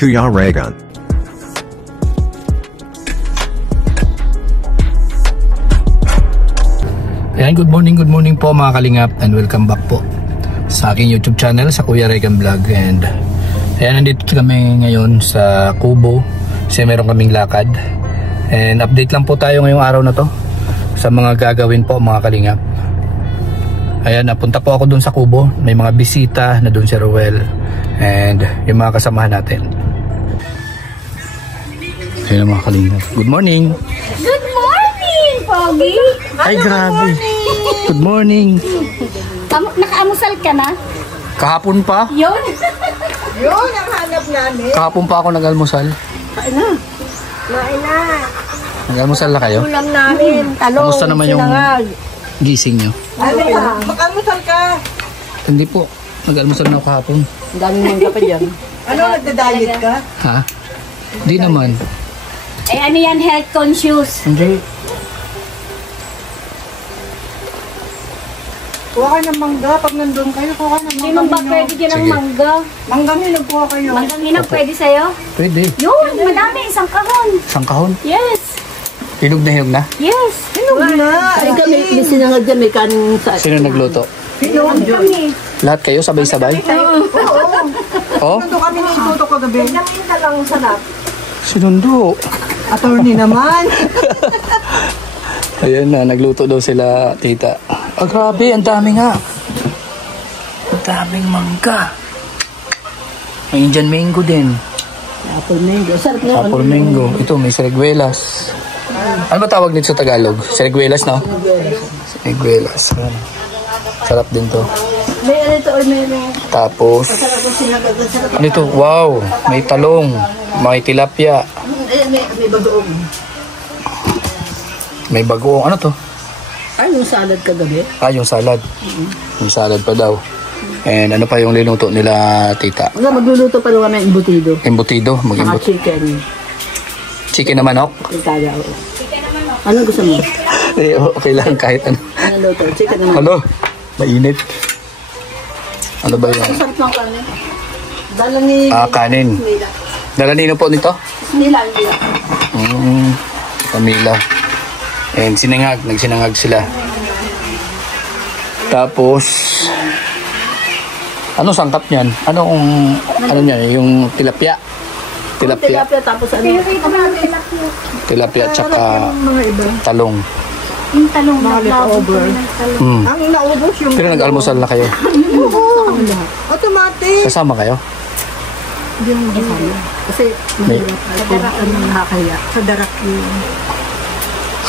Kuya Raygun. Ayan, good morning po mga kalingap, and welcome back po sa aking YouTube channel, sa Kuya Raygun Vlog. And ayan, nandito kami ngayon sa Kubo kasi meron kaming lakad. And update lang po tayo ngayong araw na to sa mga gagawin po mga kalingap. Ayan, napunta po ako dun sa Kubo. May mga bisita na dun si Roel and yung mga kasamahan natin. Ayan mga kalingap, good morning. Good morning, Pogi! Ay, grabe. Good morning. Nakaamusal ka na? Kahapon pa? Yun! Yun ang hanap namin. Kahapon pa ako nag-almusal. Kain na. Kain na. Nag-almusal na kayo? Ulam namin. Talong. Kamusta naman yung gising nyo? Ano ba? Mag-almusal ka. Hindi po. Nag-almusal na ako kahapon. Ang daming mangga pa dyan. Ano, nagda-diet ka? Ha? Hindi naman. Eh ano yan, health conscious? Hindi. Kuha ka ng mangga. Pag nandun kayo, kuha ka ng Hindi mangga. man ba pwede dyan ang Sige. mangga? Manggang hinog kuha kayo. Manggang hinang pwede sa'yo? Pwede. Yun, madami, isang kahon. Isang kahon. Yes, Hinog na. yes. Hinog na. Ay kami, may sinangag dyan, may kanin sa... Sino nagluto? Hinog. Kami. Lahat kayo sabay-sabay? Oh? Nandun kami na ituto kagabi. Namin ka lang sarap. Sinundo. Attorney naman. Ayan na, nagluto daw sila tita. Ah, grabe, ang dami nga. Ang daming mangga. May Indian mango din. Apple mango. Sarap na. Apple mango. Ito, may seriguelas. Ano ba tawag dito sa Tagalog? Seriguelas, no? Seriguelas. Ayan. Sarap din to. May ano ito, may... Tapos, Sarap ko sinangag. Sarap. ano ito? Wow! May talong. May tilapia. May bagoong. May bagoong. Ano to? Ay, yung salad kagabi. Ah, yung salad. Yung salad pa daw. And ano pa yung linuto nila tita? Wala, magluluto pa rin kami embutido. Embutido. Saka Mag-embutido. chicken. Chicken na manok? Ikaya, oo. Anong gusto mo? Eh, okay lang kahit ano. Ano luto? Chicken naman. Ano? Mainit. Ano ba yun? Sarap ng kanin. Dala ni... Ah, kanin. Nila. Dala nino po nito? Nila. Pamila. And nagsinangag sila. Tapos, ano sangkap niyan? Ano niyan? Yung tilapia. Tilapia. Tilapia, tapos ano? Tilapia tsaka Mga iba. talong. Yung talong na leftover. Mm. Ang naubos yung... Pero nag-almusal na kayo. Oo. Automatic. Sasama kayo? Hindi mo makakaya. Kasi mahirap. Ano nakakaya. Sa darak yun.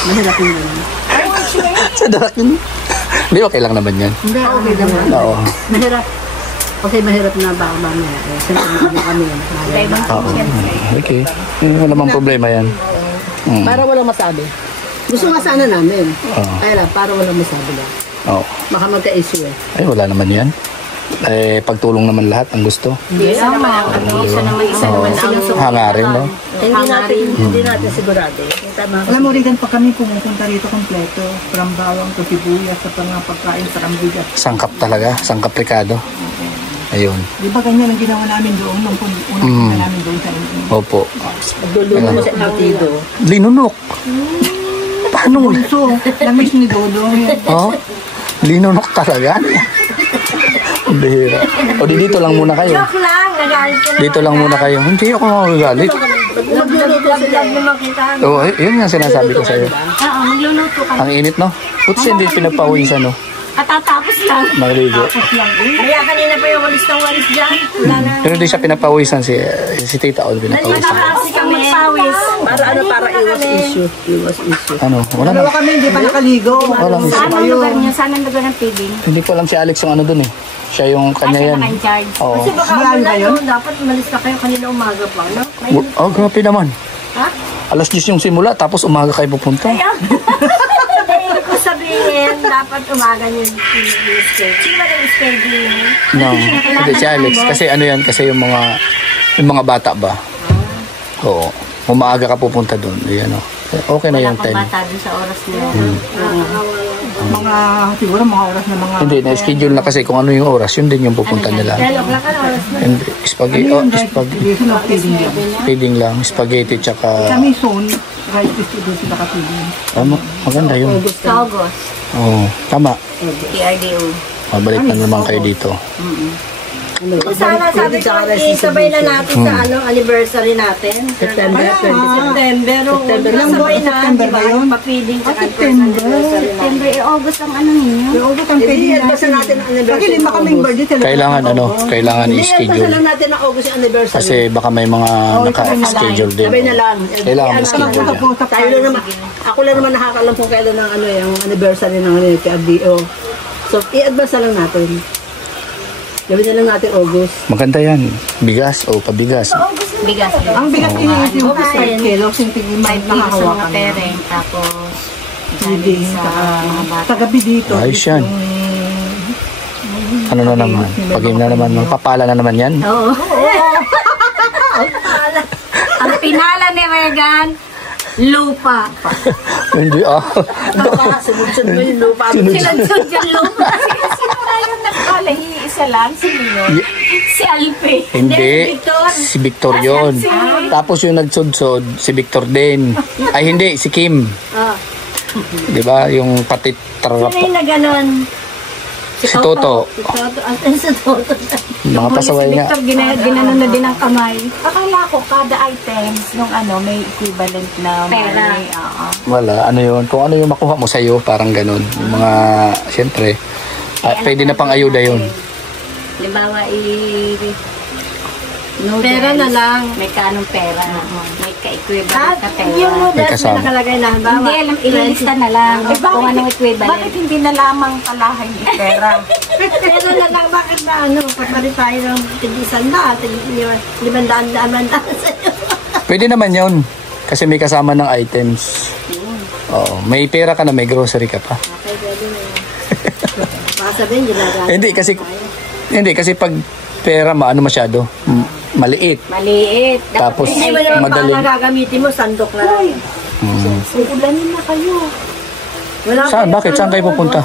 Mahirap yun. Sa darak yun. Hindi, okay lang naman yan. Hindi, okay naman. Oo. Mahirap. Okay, mahirap na baka mamaya. Siyempre, ano kami yan. Oo. Okay. Wala namang problema yan. Mm. Para walang masabi. Gusto nga sana namin. Oo. Kaya lang, para walang masabi lang. Oo. Baka magka-issue eh. Ay, wala naman yan. Eh, pagtulong naman lahat ang gusto. Isa naman ang Hangarin, no? Hindi natin sigurado. Tama. Alam mo, Regan, pa kami pumupunta rito kompleto. From bawang to sibuyas sa mga pagkain sa rambigas. Sangkap talaga. Sangkap Ricardo. Ayun. Di ba ganyan ang ginawa namin doon nung unang punta namin doon sa inyo? Opo. Luluto mo sa embutido. Linunok. Paano? So, namiss ni Dodo. Oh? Linunok talaga? Ang bihira. O dito lang muna kayo. Joke lang, nagalit ka na. Dito lang muna kayo. Hindi ako magagalit. Vlog naman kita. Oo, yun nga sinasabi ko sa'yo. Oo, magluluto ka. Ang init, no? Putz, hindi pinapawisan, no? Katatapos lang. Maligo. Kaya kanina pa yung walis ng walis dyan. Wala na. Pero hindi siya pinapawisan si tita o pinapawisan. Natapos kami pawis. Para iwas issue. Iwas issue. Ano? Wala na. Dalawa kami, hindi pa nakaligo. Walang isa. Saan ang lugar niyo? Saan ang lugar ng pibing? Hindi ko alam si Alex yung ano dun eh. Siya yung kanya Siya yan. naka-in-charge. Oo. Baka Malayo wala kayo? no, dapat umalis na kayo kanina umaga pa, no? Oh, grabe naman. Ha? Alas 10 yung simula, tapos umaga kayo pupunta. Hindi ko sabihin, dapat umaga niyo i-schedule. Sino ba yung schedule? No, hindi si Alex. Kasi ano yan, kasi yung mga bata ba? Oo. Umaaga ka pupunta doon. Ayan, okay na yung Wala pang 10. bata dun sa oras niya. Siguro mga oras na mga... Hindi, na-schedule na kasi kung ano yung oras, yun din yung pupunta nila. 12 o'clock na oras na. Hindi, spaghetti, feeding lang, spaghetti tsaka... Kami soon, rice distribution sila kapilin. Maganda yun. Sa August. Oo, tama. PRDO. Mabalik na naman kayo dito. Sana sabi ko, isabay na natin sa anniversary natin. September. Sabay na, di ba? Yung pa-feeding sa anniversary natin. September, August ang ano ninyo? Yung August ang pwede natin. natin ang anniversary. Kasi lima kaming birthday talaga. Kailangan i-schedule. lang natin ang August anniversary. Kasi baka may mga naka-schedule din. Sabay na lang. Kailangan ma-schedule din. Tayo lang naman, ako lang naman nakakalam kung kailan ang yung anniversary ng PRDO. So, i-advance na lang natin. Gawin na lang natin August. Maganda yan. Bigas o pabigas. Bigas. Ang bigat iniisip yung 5 kilos, yung tigil 5 kilos nakahawakan mga na. pereng, tapos Feeding sa mga bata. sa gabi dito. Ayos yan. Ano na naman? Pag-im na naman. Magpapala na naman yan. Oo. Ang pinala ni Regan, lupa. Hindi Sunod-sunod mo yung lupa. Sinadsod yung lupa. Sino na yung nagpala? Isa lang, si Mino. Si Alpe. Hindi. Si Victor yun. Tapos yung nagsudsod, si Victor din. Ay hindi, si Kim. Di ba? Yung patit Sino yung na ganon? Si Toto. Si Toto. Si Toto. Mga pasaway Si nga. Victor, ginanon na din ang kamay. Akala ko, kada items nung may equivalent na Pera. money. Oo. Wala. Ano yun? Kung ano yung makuha mo sa'yo, parang ganun. Yung mga, siyempre, pwede na pang ayuda yun. Halimbawa, Pera na lang. May kanong pera. May ka-equivalent na pera. Yung noodles na kasama. nakalagay na. Hindi, alam, ililista na lang kung anong equivalent. Bakit hindi na lamang palahin yung pera? Pera na lang. Bakit na papalit tayo ng tigisan na. 500 sa'yo. Pwede naman yun. Kasi may kasama ng items. Oo. May pera ka na, may grocery ka pa. Okay, pwede na yun. Baka sabihin, ginagamit. Hindi kasi pag pera masyado. Maliit. Maliit. Tapos Hindi mo naman madaling. pala gagamitin mo, sandok na lang. Ulanin na kayo. Wala Saan? Bakit? Saan kayo pupunta?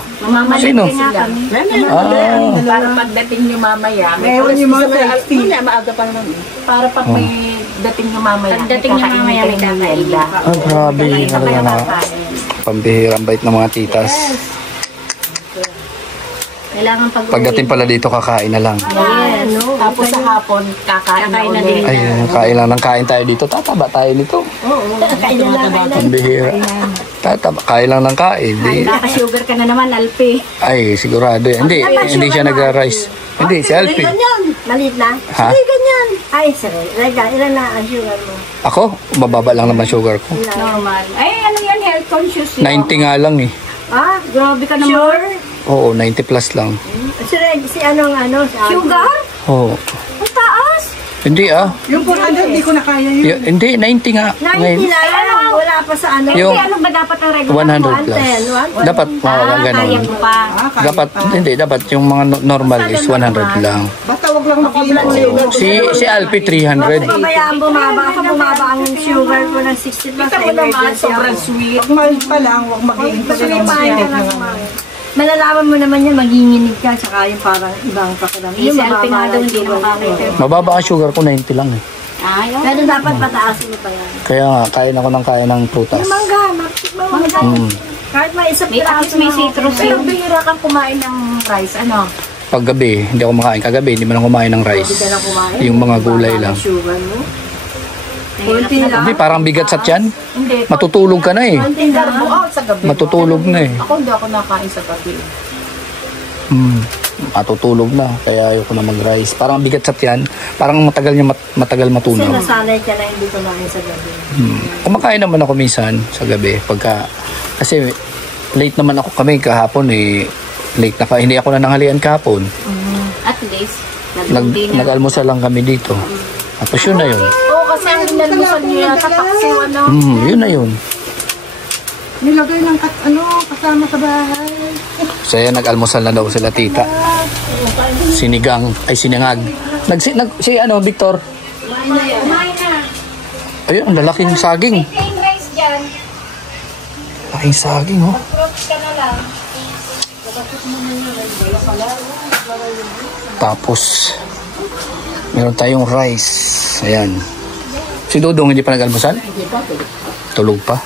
Sino? Nga kami. Para pagdating nyo mamaya, may Meron yung mga 60. maaga pa naman eh. Para pag may dating nyo mamaya, Pagdating nyo mamaya, may kakain. Grabe. Talaga na. Pambihirang bait ng mga titas. Kailangan Pagdating pala dito, kakain na lang. Tapos sa hapon, kakain na na ulit. din. Ay, kain lang ng kain tayo dito. Tataba tayo nito. Kain na lang. Pambihira. Tataba. Kain lang ng kain. Di. Naka-sugar ka na naman, Alpe. Ay, sigurado. Hindi siya nagra-rice. Hindi, si Alpi. Ganyan. Maliit na? Ha? Hindi ganyan. Ay, sorry. Ilan na ang sugar mo? Ako, mababa lang naman sugar ko. Normal. Ay, ano yan, health conscious yun. 90 nga lang eh. Ah, Grabe ka naman. sure? Oo, 90 plus lang. Si anong ano? Sugar? Oo. Ang taas. Hindi Yung 400, hindi ko na kaya yun. Hindi, 90 nga. 90 Ngayon, na. Wala pa sa ano. Yung Ano ba dapat ang regular? 100 plus. Dapat mga ganun. Kaya mo pa. Kaya Dapat, pa. hindi, dapat yung mga normal is 100 lang. Basta wag lang makinig. Si Alpi 300. Pabayaan bumaba. Ako bumaba ang sugar ko ng 60 plus. Kita mo naman, sobrang sweet. Pag mild pa lang, wag magiging Sumipain ka lang talagang kumain. Malalaman mo naman yan, maginginig ka, tsaka yung parang ibang pakiramdam. Si Alpe nga daw hindi nakakita. Mababa ang sugar ko, 90 lang eh. Ayaw. Pero dapat pataasin mo pa yan. Kaya nga, kain ako ng kain ng prutas. Yung mangga, mangga. Kahit may isang May at least piraso may na citrus okay. Pero bihira kang kumain ng rice, ano? Paggabi, hindi ako makain. Kagabi, hindi man ako kumain ng rice. Hindi ka lang kumain. Yung mga gulay lang. Sugar mo. Kunti lang. Hindi, parang bigat sa tiyan. Hindi. Matutulog ka na eh. Kunti lang. Carbo sa gabi. Matutulog na eh. Ako hindi ako nakain sa gabi. Matutulog na. Kaya ayoko na mag-rice. Parang bigat sa tiyan. Parang matagal Kasi matunaw. nasanay ka na hindi kumain sa gabi. Kumakain naman ako minsan sa gabi. Kasi late naman ako kami kahapon eh. Late na hindi ako na nanghalian kahapon. At least, Nag-almusal lang kami dito. Tapos yun na yun. Oo, kasi ang inalmusan niya sa taksi, ano? Yun na yun. Nilagay ng kasama sa bahay. So yan, nag-almusal na daw sila tita. Siningag. Si Victor? Kumain na. Ayun, ang lalaking saging. Plain rice dyan. Laking saging, oh. Fruits ka na lang. Tapos, meron tayong rice. Ayan. Si Dodong hindi pa nag-almusal? Tulog pa.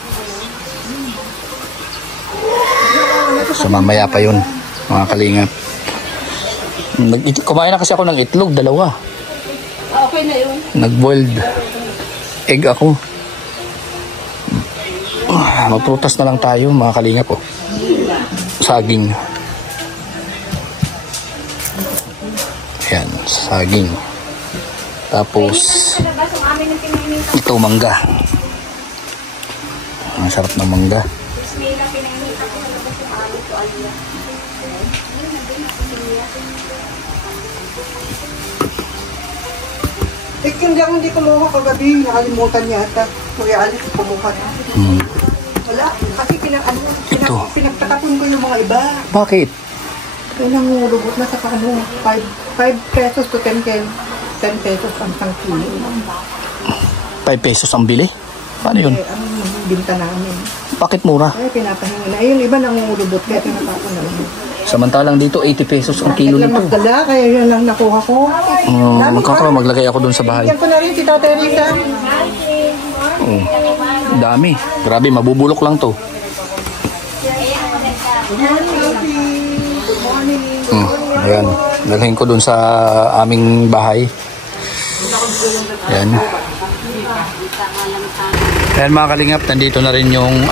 So mamaya pa yun, mga kalingap. Kumain na kasi ako ng itlog, 2. Okay na yun. Nag-boiled egg ako. Magprutas na lang tayo, mga kalingap. Oh. Saging. Ayan, saging. Tapos ito mangga. Ang sarap ng mangga. Yung lang hindi kumuha kagabi, nakalimutan yata. Kuya Alex, kumuha na. Wala, kasi pinagtatapon ko yung mga iba. Bakit? Kaya nangulubot na sa ano, 5 pesos to 10 pesos ang isang kilo. 5 pesos ang bili? Paano yun? Eh, ang binta namin. Bakit mura? Ay, pinapahinga na. Ayun, iba nangulubot, kaya tinatapon na lang. Samantalang dito 80 pesos ang kilo Lang nito. magdala, kaya yun lang nakuha ko. Magkakaroon, maglagay ako dun sa bahay. Bigyan ko na rin si Tata Risa. Oh, dami. Grabe, mabubulok lang to. Ayan, dalhin ko dun sa aming bahay. Ayan. Ayan mga kalingap, nandito na rin yung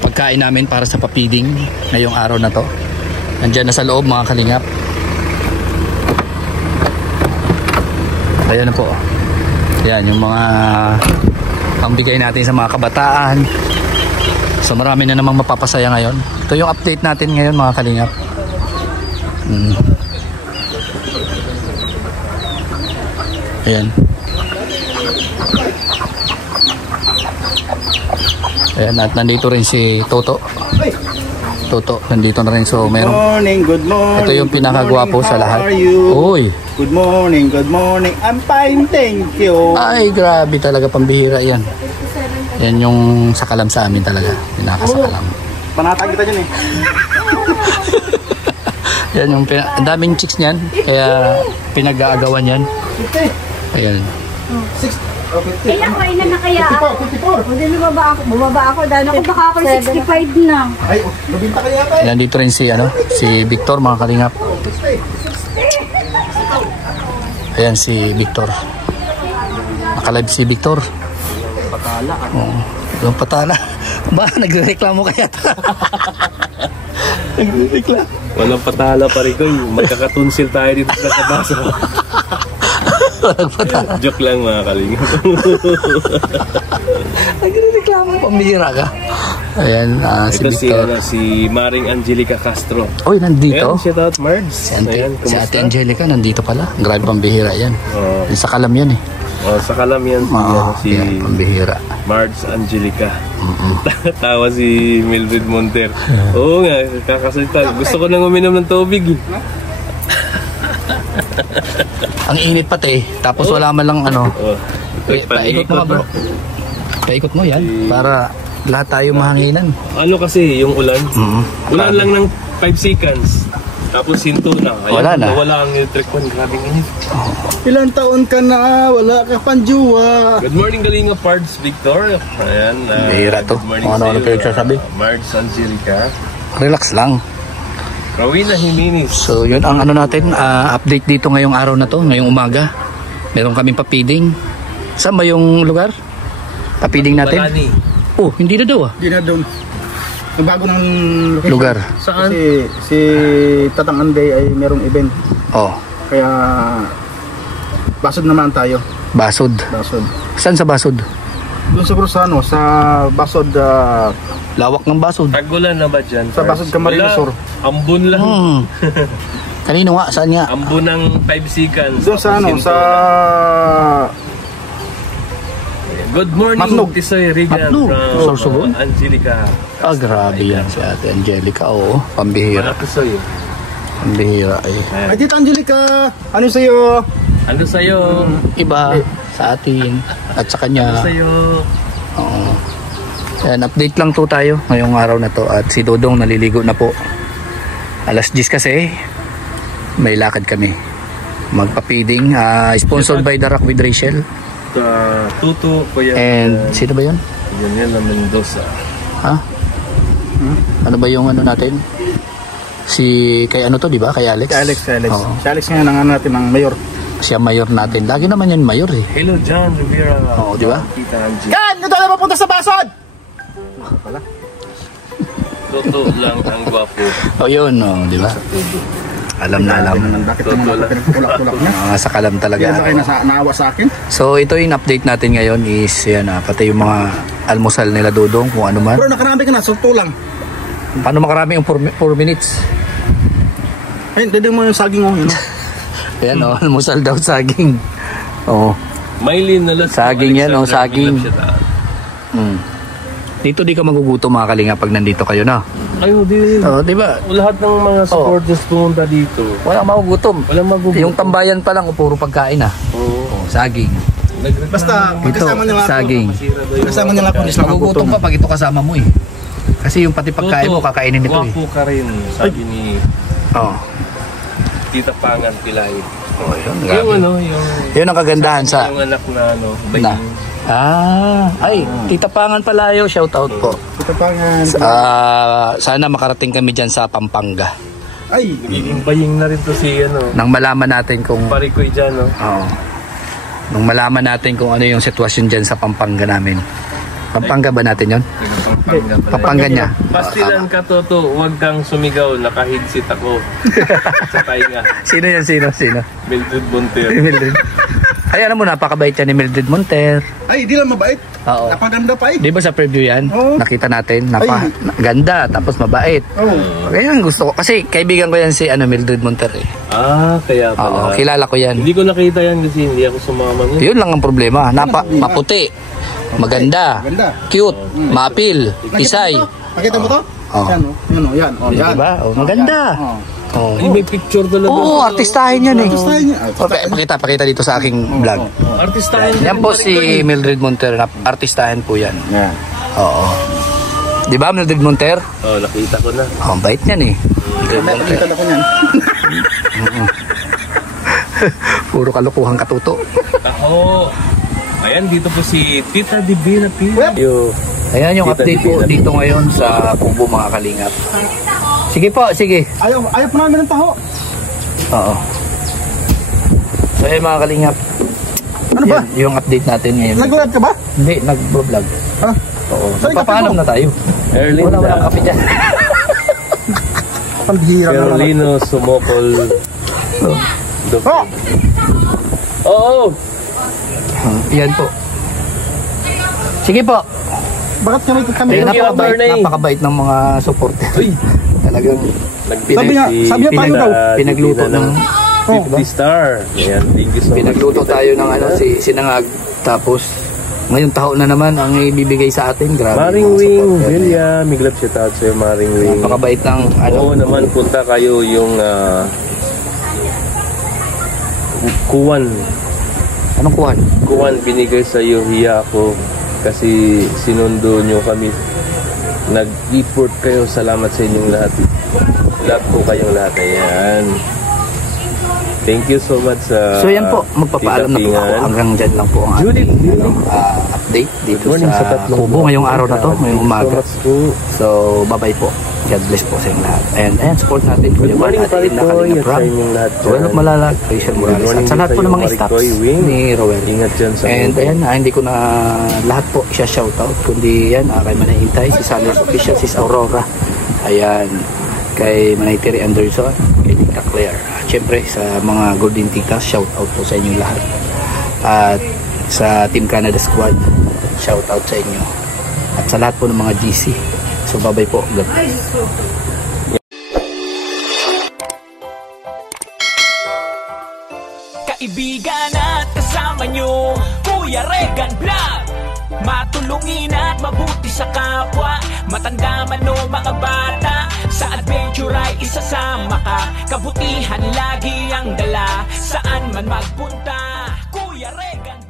pagkain namin para sa papiding ngayong araw na to. Nandyan na sa loob mga kalingap. Ayan na po. Ayan yung mga pambigay natin sa mga kabataan. So marami na namang mapapasaya ngayon. Ito yung update natin ngayon mga kalingap. Ayan. Ayan, at nandito rin si Toto. Toto, nandito na rin. So meron. Good morning. Ito yung pinakagwapo sa lahat. How are you? Uy. Good morning. I'm fine, thank you. Ay, grabe talaga, pambihira yan. Yan yung sakalam sa amin talaga. Pinakasakalam. Panatag kita dyan eh. Yan yung ang daming chicks niyan. Kaya pinag-aagawan yan. Ayan. Ilang kayo na kaya? 54. Hindi bumaba ako dahil ako baka ako 65 na. Ay, nabinta ka yata eh. Nandito rin si Victor mga kalingap. Ayan si Victor. Nakalive si Victor. Patala. Yung patala. Ba, nagreklamo kaya? Nagreklamo. Walang patala pa rin ko. Magkakatunsil tayo dito sa kabasa. Walang patala. Joke lang mga kalingap. Nagreklamo. Pambihira ka. Ayan, si Ito Victor. si Maring Angelica Castro. Uy, nandito. Ayan, shout out Mards. Si Ate Angelica nandito pala. Grabe pambihira yan. Oh, Sa kalam yan eh. sa kalam yan si Yan, pambihira. Mards Angelica. Tawa si Mildred Monter. Oo nga, kakasalita. Gusto ko nang uminom ng tubig. Ang init pati. Tapos wala man lang Oh, paikot mo bro. Paikot mo yan. Para lahat tayo mahanginan. Ano kasi yung ulan? Ulan lang ng 5 seconds. Tapos hinto na. Ayan, Wala na. Wala ang electric fan. Grabing init. Ilang taon ka na, wala ka pang juwa. Good morning, Galinga Pards Victor. Ayan. Bihira to. Good morning Ano-ano sa'yo, pinagsasabi? Mards Angelica. Relax lang. Rowena Jimenez. So yun ang ano natin, update dito ngayong araw na to, ngayong umaga. Meron kaming papiding. Saan ba yung lugar? Papiding natin? Balani. Oh, hindi na daw ah. Hindi na doon. Bago ng location. Lugar. Saan? Kasi si Tatang Anday ay merong event. Oh, Kaya basod naman tayo. Basod. Basod. Saan sa Basod? Doon siguro sa ano, sa Basod, Lawak ng Basod. Tagulan na ba dyan? Sa Basod, Camarines Sur. Ambon lang. Kanino nga? Saan nga? Ambon ng 5 seconds. Doon sa ano, Tapos sa Good morning, Matnog. Tisoy Regan Matnog. from Sorsogon? Angelica. Ah, grabe yan si Ate Angelica. Oo, pambihira. Mga Tisoy. Pambihira eh. Ay, Tita Angelica, ano sa'yo? Ano sa'yo? Iba sa atin at sa kanya. Ano sa'yo? Oo. Ayan, update lang to tayo ngayong araw na to. At si Dodong naliligo na po. Alas 10 kasi, may lakad kami. Magpa-feeding. Sponsored by The Rock with Rachel. Tuto ko yan. And sino ba yun? Yan na Mendoza. Ha? Ano ba yung ano natin? Kay ano to, di ba? Kay Alex? Alex. Oo. Si Alex ngayon ang natin ng mayor. Siya mayor natin. Lagi naman yan mayor eh. Hello, John Rivera. Oo, di ba? Tita Angie. Yan! Ito na mapunta sa bason! Toto lang ang gwapo. O yun, di ba? Alam na alam. Bakit naman ako pinagkulak-kulak niya? Sa kalam talaga. Yan ba kayo naawa sa akin? So ito yung update natin ngayon is yan pati yung mga almusal nila Dudong kung ano man. Pero nakarami ka na, sulto lang. Paano makarami yung 4 minutes? Ay, dede mo yung saging mo, yun. Ayan almusal daw saging. Oo. Maylin na lang. Saging yan, saging. Dito di ka magugutom mga kalinga pag nandito kayo na. Ayo, di ba? lahat ng mga supporters pumunta dito. Walang magugutom. Walang magugutom. Yung tambayan pa lang puro pagkain Oo. saging. Basta, kasama nila ako. Saging. Kasama nila ako. Magugutom pa pag ito kasama mo eh. Kasi yung pati pagkain mo kakainin nito eh. Gwapo ka rin, sabi ni Tita Pangan Pilay. Yun, yun ang kagandahan sa yung anak na bayin. Tita Pangan Palayo, shout out po. Tita Pangan. Sana makarating kami dyan sa Pampanga. Ay, Magiging baying na rin to si Nang malaman natin kung Parikoy dyan, nung malaman natin kung ano yung sitwasyon dyan sa Pampanga namin. Pampanga ba natin yun? Pampanga niya. Pastilan ka, Toto. Huwag kang sumigaw. Naka-headset ako. Sa tainga. Sino yan? Sino? Mildred Monter. Mildred. Ay, alam mo, napakabait yan ni Mildred Monter. ay, di lang mabait. Oo. Napaganda pa eh. Di ba sa preview yan? Oo. Nakita natin. Ganda, tapos mabait. Kaya gusto ko. Kasi kaibigan ko yan si Mildred Monter eh. Kaya pala. Oo, kilala ko yan. Hindi ko nakita yan kasi hindi ako sumama. Yun lang ang problema. Maputi. Maganda. Cute. Mapil. Pisay. Nakita mo to? Yan. Yan. Diba? Maganda. Ay, may picture talaga. Oo, artistahin yan eh. Artistahin niya. Pakita dito sa aking vlog. Artistahin. Yan po si Mildred Monter. Artistahin po yan. Yan. Oo. Di ba Mildred Monter? Nakita ko na. Ang bait niyan eh. Nakita ko niyan. Puro kalukuhang katuto. Ayan, dito po si Tita Divina P. Ayan yung update po dito ngayon sa Kubo mga kalingap. Sige po, sige. Ayaw po namin ng taho. Oo. So ayun mga kalingap. Ano ba? Yung update natin ngayon. Nag-vlog ka ba? Hindi, nag-vlog. Ha? Oo. Saan yung Papaalam na tayo. Erlinda. Walang kape dyan. Pambihira na naman. Carolino Sumokol. Oo. Yan po. Sige po. Bakit kami Napakabait ng mga supporter. Talagang sabi niya tayo daw. pinagluto ng 50 star. Ayan, thank you so much. pinagluto tayo ng sinangag. Tapos ngayong taho na naman ang ibibigay sa atin. Grabe. Maring Wing, Vilya, miglap siya tayo sa'yo, Maring Wing. Napakabait ng Oo naman, punta kayo yung Kuwan. Anong kuwan? Kuwan, binigay sa iyo, hiya ako. Kasi sinundo nyo kami. Nag-effort kayo, salamat sa inyong lahat. Lahat po kayong lahat. Ayan. Thank you so much sa So yan po, magpapaalam na po ako. Hanggang dyan lang po ang ating update dito sa Kubo ngayong araw na to, ngayong umaga. So bye-bye po. God bless po sa inyong lahat. And support natin po yung mga ating Nakalinga Pram. Roel Malalag, Rachel Morales. At sa lahat po ng mga staffs ni Roel. And ayan, hindi ko na lahat po siya-shoutout. Kundi yan, kay Manay Intay, si Sanders Official, si Aurora. Ayan, kay Manay Terry Anderson, kay Tita Claire. At syempre sa mga Golden Titas, shoutout po sa inyong lahat. At sa Team Canada Squad, shoutout sa inyo. At sa lahat po ng mga GC. So bye-bye po. God bless. Kaibigan at kasama nyo, Kuya Regan Vlog. Matulungin at mabuti sa kapwa, matanda man o mga bata. Sa adventure ay isasama ka, kabutihan lagi ang dala. Saan man magpunta, Kuya Regan Vlog.